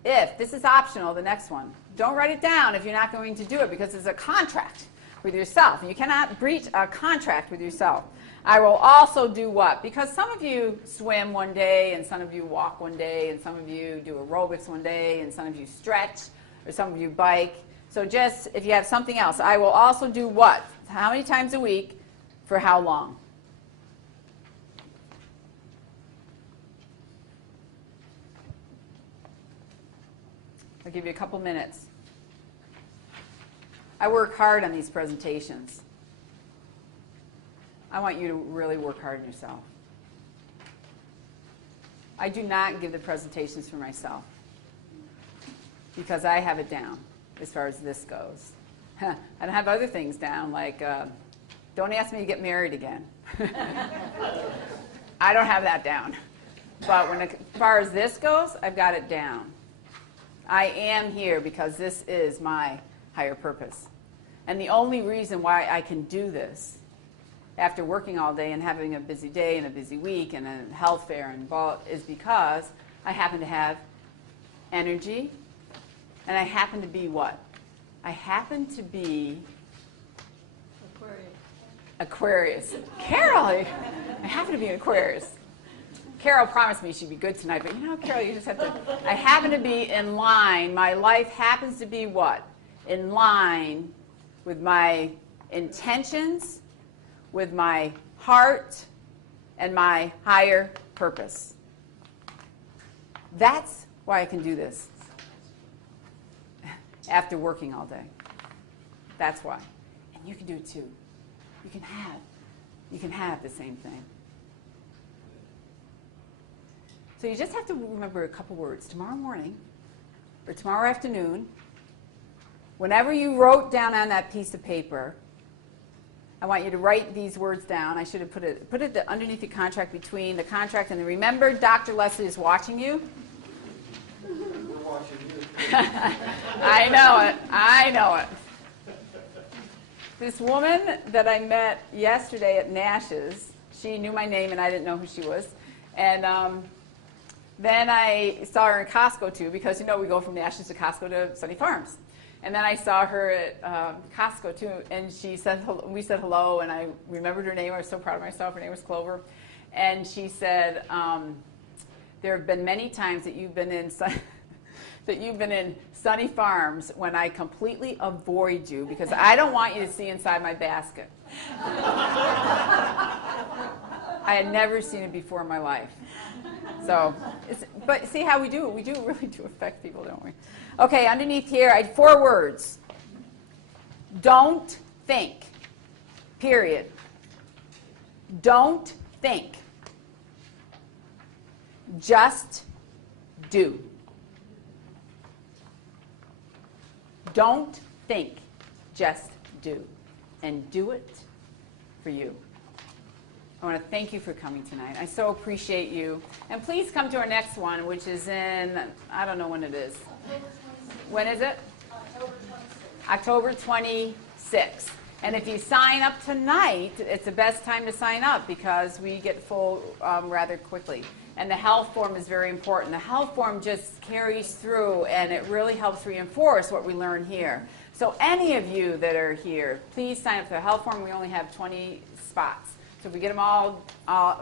if, this is optional, the next one. Don't write it down if you're not going to do it because it's a contract with yourself. And you cannot breach a contract with yourself. I will also do what? Because some of you swim one day, and some of you walk one day, and some of you do aerobics one day, and some of you stretch, or some of you bike. So just, if you have something else, I will also do what? How many times a week? For how long? I'll give you a couple minutes. I work hard on these presentations. I want you to really work hard on yourself. I do not give the presentations for myself because I have it down as far as this goes. I don't have other things down, like don't ask me to get married again. I don't have that down. But as far as this goes, I've got it down. I am here because this is my higher purpose. And the only reason why I can do this after working all day and having a busy day and a busy week and a health fair and is because I happen to have energy, and I happen to be what? I happen to be Aquarius. Carol, I happen to be an Aquarius. Carol promised me she'd be good tonight, but you know, Carol, you just have to. I happen to be in line. My life happens to be what? In line with my intentions, with my heart, and my higher purpose. That's why I can do this after working all day. That's why. And you can do it too. You can have the same thing. So you just have to remember a couple words. Tomorrow morning or tomorrow afternoon, whenever you wrote down on that piece of paper, I want you to write these words down. I should have put it underneath the contract, between the contract and the. Remember, Dr. Leslie is watching you. We're watching you. I know it. I know it. This woman that I met yesterday at Nash's, she knew my name and I didn't know who she was. And then I saw her in Costco too, because you know we go from Nash's to Costco to Sunny Farms. And then I saw her at Costco too, and she said hello, we said hello, and I remembered her name. I was so proud of myself. Her name was Clover. And she said, there have been many times that you've been in Sunny Farms when I completely avoid you because I don't want you to see inside my basket. I had never seen it before in my life. So, but see how we do it. We do really do affect people, don't we? Okay, underneath here, I had 4 words. Don't think. Period. Don't think. Just do. Don't think. Just do. And do it for you. I want to thank you for coming tonight. I so appreciate you. And please come to our next one, which is in, I don't know when it is. When is it? October 26th. And if you sign up tonight, it's the best time to sign up because we get full rather quickly. And the health form is very important. The health form just carries through, and it really helps reinforce what we learn here. So any of you that are here, please sign up for the health form. We only have 20 spots. So if we get them all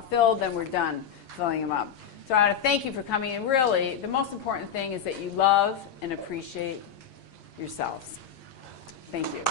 filled, then we're done filling them up. So I want to thank you for coming. And really, the most important thing is that you love and appreciate yourselves. Thank you.